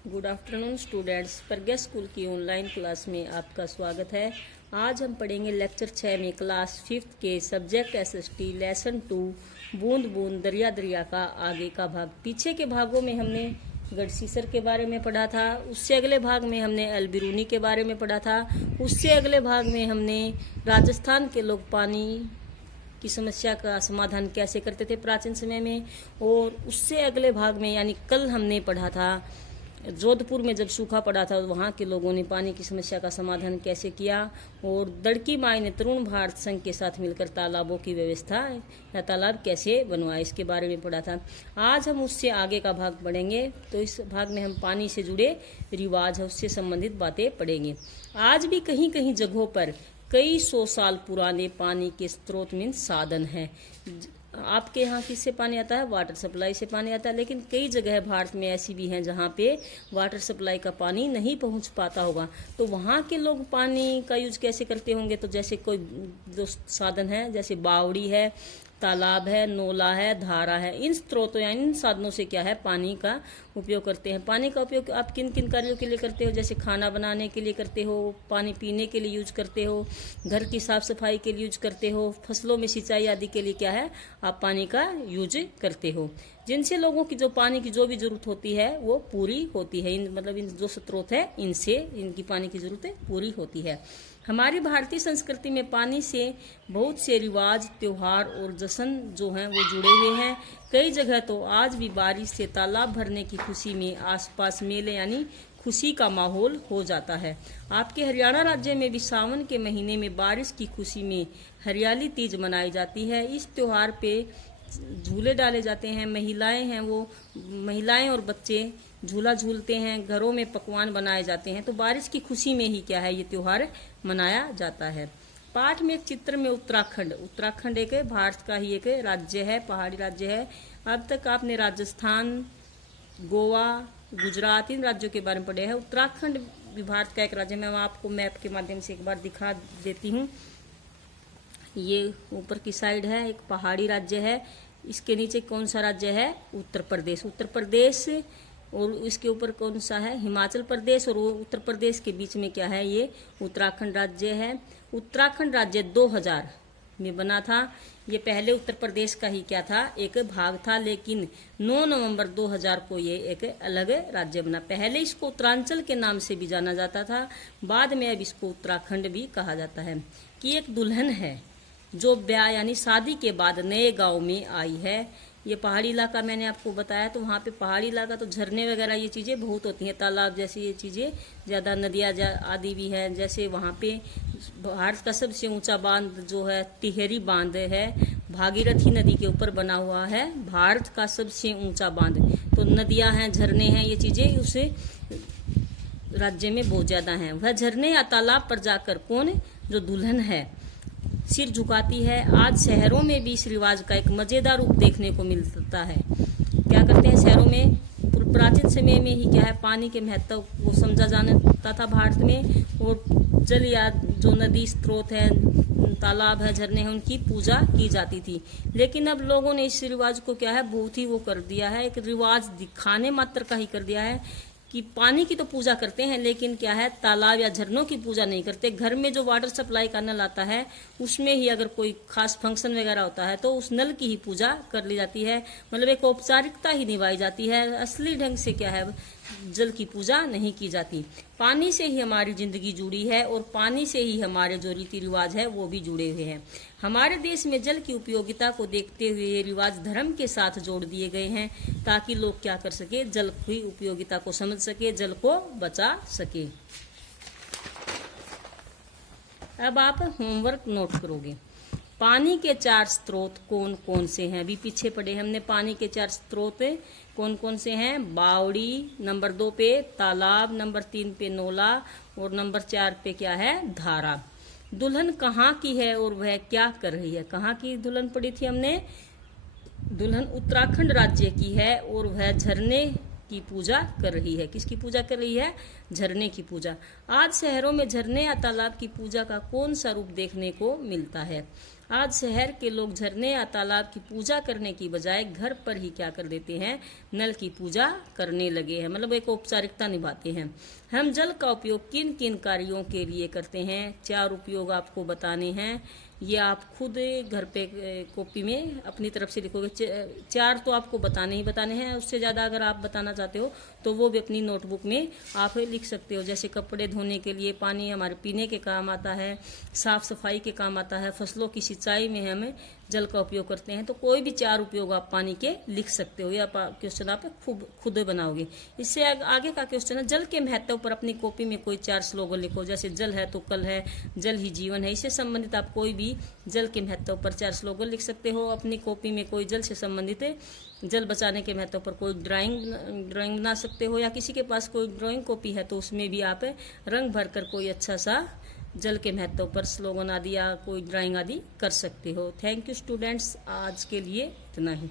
Good afternoon students. Pragya school की online class में आपका स्वागत है। आज हम पढ़ेंगे लेक्चर 6 में क्लास 5th के सब्जेक्ट एसएसटी लेसन 2 बूंद बूंद दरिया दरिया का आगे का भाग। पीछे के भागों में हमने गढ़सीसर के बारे में पढ़ा था, उससे अगले भाग में हमने अलबिरूनी के बारे में पढ़ा था, उससे अगले भाग में हमने राजस्थान के लोग पानी की समस्या का समाधान कैसे करते थे प्राचीन समय में, और उससे अगले भाग में यानी कल हमने पढ़ा था जोधपुर में जब सूखा पड़ा था वहाँ के लोगों ने पानी की समस्या का समाधान कैसे किया, और दड़की माई ने तरुण भारत संघ के साथ मिलकर तालाबों की व्यवस्था या तालाब कैसे बनवाए इसके बारे में पढ़ा था। आज हम उससे आगे का भाग पढ़ेंगे। तो इस भाग में हम पानी से जुड़े रिवाज है उससे संबंधित बातें पढ़ेंगे। आज भी कहीं कहीं जगहों पर कई 100 साल पुराने पानी के स्रोत मीन साधन हैं। आपके यहाँ किससे पानी आता है? वाटर सप्लाई से पानी आता है, लेकिन कई जगह भारत में ऐसी भी हैं जहाँ पे वाटर सप्लाई का पानी नहीं पहुँच पाता होगा। तो वहाँ के लोग पानी का यूज कैसे करते होंगे? तो जैसे कोई जो साधन है, जैसे बावड़ी है, तालाब है, नोला है, धारा है, इन स्रोतों या इन साधनों से क्या है पानी का उपयोग करते हैं। पानी का उपयोग आप किन किन कार्यों के लिए करते हो? जैसे खाना बनाने के लिए करते हो, पानी पीने के लिए यूज करते हो, घर की साफ सफाई के लिए यूज करते हो, फसलों में सिंचाई आदि के लिए क्या है आप पानी का यूज करते हो। जिनसे लोगों की जो पानी की जो भी जरूरत होती है वो पूरी होती है। इन जो स्रोत है इनसे इनकी पानी की जरूरत पूरी होती है। हमारी भारतीय संस्कृति में पानी से बहुत से रिवाज, त्योहार और जश्न जो हैं वो जुड़े हुए हैं। कई जगह तो आज भी बारिश से तालाब भरने की खुशी में आसपास मेले यानी खुशी का माहौल हो जाता है। आपके हरियाणा राज्य में भी सावन के महीने में बारिश की खुशी में हरियाली तीज मनाई जाती है। इस त्योहार पे झूले डाले जाते हैं, महिलाएं और बच्चे झूला झूलते हैं, घरों में पकवान बनाए जाते हैं। तो बारिश की खुशी में ही क्या है ये त्योहार मनाया जाता है। पाठ में एक चित्र में उत्तराखंड एक भारत का ही एक राज्य है, पहाड़ी राज्य है। अब तक आपने राजस्थान, गोवा, गुजरात इन राज्यों के बारे में पढ़े हैं। उत्तराखंड भी भारत का एक राज्य मैं आपको मैप के माध्यम से एक बार दिखा देती हूँ। ये ऊपर की साइड है, एक पहाड़ी राज्य है। इसके नीचे कौन सा राज्य है? उत्तर प्रदेश, और इसके ऊपर कौन सा है? हिमाचल प्रदेश, और उत्तर प्रदेश के बीच में क्या है? ये उत्तराखंड राज्य है। उत्तराखंड राज्य 2000 में बना था। ये पहले उत्तर प्रदेश का ही क्या था? एक भाग था, लेकिन 9 नवंबर 2000 को ये एक अलग राज्य बना। पहले इसको उत्तरांचल के नाम से भी जाना जाता था, बाद में अब इसको उत्तराखंड भी कहा जाता है। कि एक दुल्हन है जो ब्याह यानी शादी के बाद नए गांव में आई है। ये पहाड़ी इलाका मैंने आपको बताया, तो वहाँ पे पहाड़ी इलाका तो झरने वगैरह ये चीज़ें बहुत होती हैं, तालाब जैसी ये चीज़ें ज़्यादा, नदियाँ आदि भी हैं। जैसे वहाँ पे भारत का सबसे ऊंचा बांध जो है टिहरी बांध है, भागीरथी नदी के ऊपर बना हुआ है भारत का सबसे ऊंचा बांध। तो नदियाँ हैं, झरने हैं, ये चीज़ें उस राज्य में बहुत ज़्यादा हैं। वह झरने या तालाब पर जाकर कौन जो दुल्हन है सिर झुकाती है। आज शहरों में भी इस रिवाज का एक मजेदार रूप देखने को मिलता है। क्या करते हैं शहरों में? प्राचीन समय में ही क्या है पानी के महत्व को समझा जाता था भारत में, और जल या जो नदी स्रोत है, तालाब है, झरने हैं, उनकी पूजा की जाती थी। लेकिन अब लोगों ने इस रिवाज को क्या है बहुत ही वो कर दिया है, एक रिवाज दिखाने मात्र का ही कर दिया है कि पानी की तो पूजा करते हैं, लेकिन क्या है तालाब या झरनों की पूजा नहीं करते। घर में जो वाटर सप्लाई का नल आता है उसमें ही अगर कोई खास फंक्शन वगैरह होता है तो उस नल की ही पूजा कर ली जाती है, मतलब एक औपचारिकता ही निभाई जाती है। असली ढंग से क्या है जल की पूजा नहीं की जाती। पानी से ही हमारी जिंदगी जुड़ी है, और पानी से ही हमारे जो रीति रिवाज है वो भी जुड़े हुए हैं। हमारे देश में जल की उपयोगिता को देखते हुए ये रिवाज धर्म के साथ जोड़ दिए गए हैं, ताकि लोग क्या कर सके, जल की उपयोगिता को समझ सके, जल को बचा सके। अब आप होमवर्क नोट करोगे। पानी के 4 स्रोत कौन कौन से हैं? अभी पीछे पढ़े हमने पानी के 4 स्रोत कौन कौन से हैं। बावड़ी, नंबर 2 पे तालाब, नंबर 3 पे नोला, और नंबर 4 पे क्या है? धारा। दुल्हन कहाँ की है और वह क्या कर रही है? कहाँ की दुल्हन पड़ी थी हमने? दुल्हन उत्तराखंड राज्य की है, और वह झरने की पूजा कर रही है। किसकी पूजा कर रही है? झरने की पूजा। आज शहरों में झरने या तालाब की पूजा का कौन सा रूप देखने को मिलता है? आज शहर के लोग झरने या तालाब की पूजा करने की बजाय घर पर ही क्या कर देते हैं? नल की पूजा करने लगे हैं, मतलब एक औपचारिकता निभाते हैं। हम जल का उपयोग किन किन कार्यों के लिए करते हैं? 4 उपयोग आपको बताने हैं। ये आप खुद घर पे कॉपी में अपनी तरफ से लिखोगे। 4 तो आपको बताने ही बताने हैं, उससे ज़्यादा अगर आप बताना चाहते हो तो वो भी अपनी नोटबुक में आप लिख सकते हो। जैसे कपड़े धोने के लिए पानी हमारे पीने के काम आता है, साफ सफाई के काम आता है, फसलों की सिंचाई में हमें जल का उपयोग करते हैं। तो कोई भी 4 उपयोग आप पानी के लिख सकते हो। या क्वेश्चन आप खुद बनाओगे। इससे आगे का क्वेश्चन है, जल के महत्व पर अपनी कॉपी में कोई 4 स्लोगन लिखो। जैसे जल है तो कल है, जल ही जीवन है। इससे संबंधित आप कोई भी जल के महत्व पर 4 स्लोगन लिख सकते हो। अपनी कॉपी में कोई जल से संबंधित जल बचाने के महत्व पर कोई ड्राइंग बना सकते हो, या किसी के पास कोई ड्राइंग कॉपी है तो उसमें भी आप रंग भरकर कोई अच्छा सा जल के महत्व पर स्लोगन आदि या कोई ड्राइंग आदि कर सकते हो। थैंक यू स्टूडेंट्स, आज के लिए इतना ही।